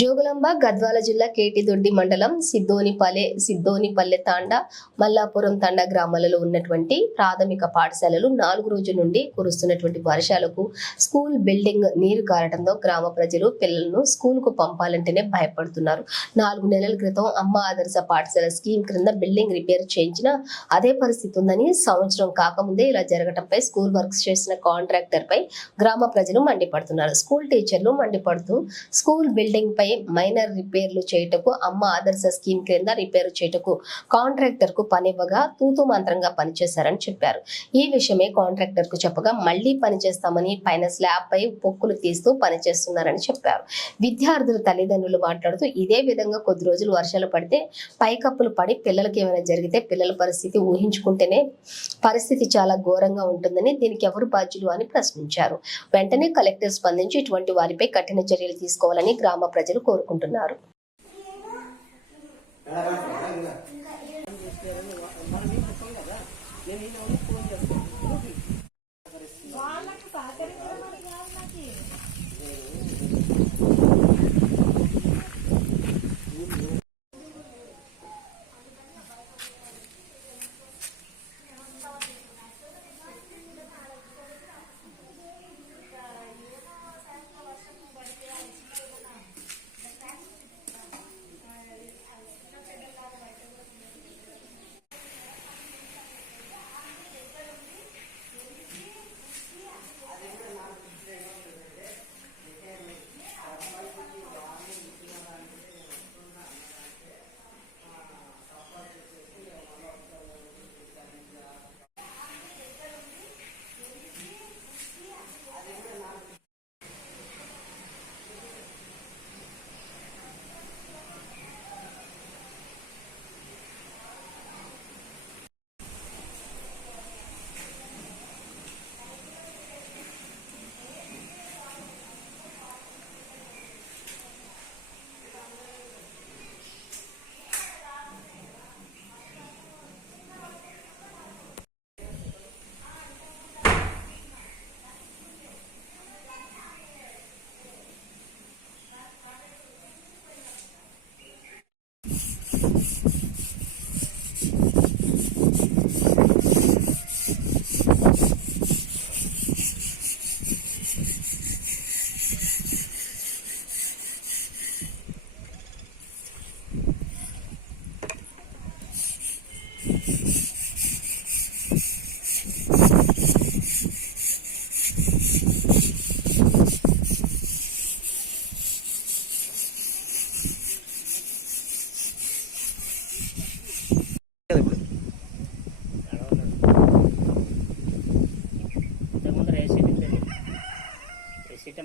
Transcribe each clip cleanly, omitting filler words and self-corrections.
జోగులాంబ గద్వాల జిల్లా కేటిదొడ్డి మండలం సిద్దోనిపల్లె తాండా మల్లాపురం తాండా గ్రామాలలో ఉన్నటువంటి ప్రాథమిక పాఠశాలలు 4 రోజుల నుండి కురుస్తున్నటువంటి వర్షాలకు స్కూల్ బిల్డింగ్ నీరు కారడంతో గ్రామ ప్రజలు పిల్లలను స్కూల్ కు పంపాలంటేనే భయపడుతున్నారు. 4 నెలల క్రితం అమ్మ ఆదర్శ పాఠశాల స్కీమ్ క్రింద బిల్డింగ్ రిపేర్ చేయించిన అదే పరిస్థితి ఉందని, సంవత్సరం కాకముందే ఇలా జరగడంపై స్కూల్ వర్క్స్ చేసిన కాంట్రాక్టర్ పై గ్రామ ప్రజలు మండిపడుతున్నారు. స్కూల్ టీచర్లు మండిపడుతూ స్కూల్ బిల్డింగ్ పై మైనర్ రిపేర్లు చేయటకు అమ్మ ఆదర్శ స్కీమ్ కింద రిపేర్ చేయటకు కాంట్రాక్టర్ కు పనివ్వగా తూతు మంత్రంగా పనిచేశారని చెప్పారు. ఈ విషయమే కాంట్రాక్టర్ కు చెప్పగా మళ్లీ పనిచేస్తామని పైన స్లాబ్ పై పొక్కులు తీస్తూ పనిచేస్తున్నారని చెప్పారు. విద్యార్థుల తల్లిదండ్రులు మాట్లాడుతూ ఇదే విధంగా కొద్ది రోజులు వర్షాలు పడితే పైకప్పులు పడి పిల్లలకి ఏమైనా జరిగితే పిల్లల పరిస్థితి ఊహించుకుంటేనే పరిస్థితి చాలా ఘోరంగా ఉంటుందని, దీనికి ఎవరు బాధ్యులు అని ప్రశ్నించారు. వెంటనే కలెక్టర్ స్పందించి ఇటువంటి వారిపై కఠిన చర్యలు తీసుకోవాలని గ్రామ ప్రజలు కోరుకుంటున్నారు.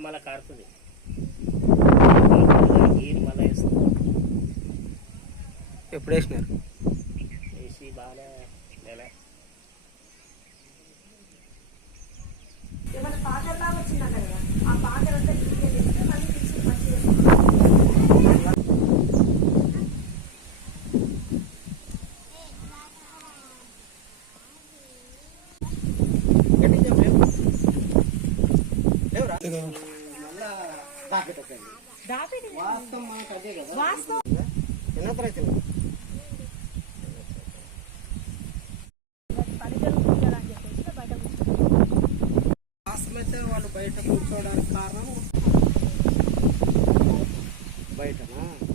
మళ్ళీ కారుతుంది నీరు మళ్ళీ వేస్తుంది. ఎప్పుడు వేసినారు? వేసి బాగానే నెల ఏమైనా పాకల్లా వచ్చిందంట కదా, ఆ పాకలంతా మళ్ళీ తీసుకుని మంచిగా వాళ్ళు బయట కూర్చోవడానికి కారణం బయటనా